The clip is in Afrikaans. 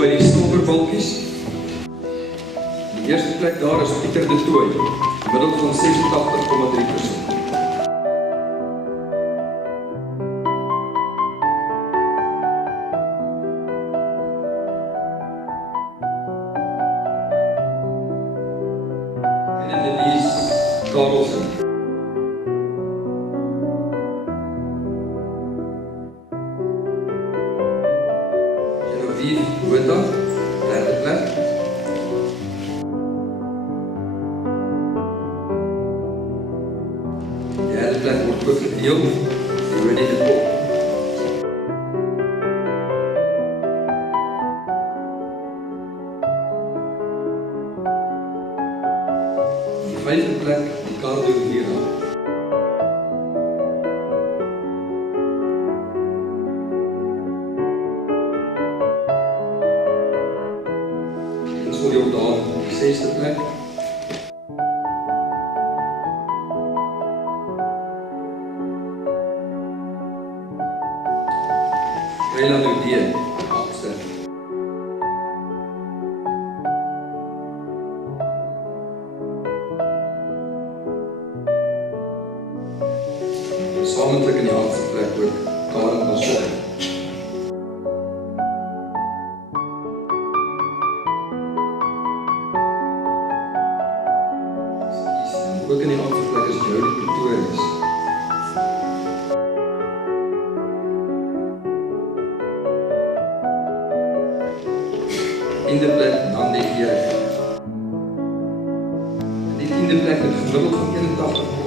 mooi die stopperbalkies. Die eerste plek daar is Pieter de Tooy, middel van 86,3%. En Denise Karelsen. Genevieve Botha, derde plek. De derde plek wordt goed gedeeld, die Winnie de Pop. De vijfde plek, Ricardo Vieira. Voor Jordaan, de zesde plek. Rela Nudie, achtste. Samentlik in die achtste plek ook Karen Masson. Ook in die achtste plek is Jody Pretorius. Tiende plek Nandi Erik. Die tiende plek het gemiddeld van 81.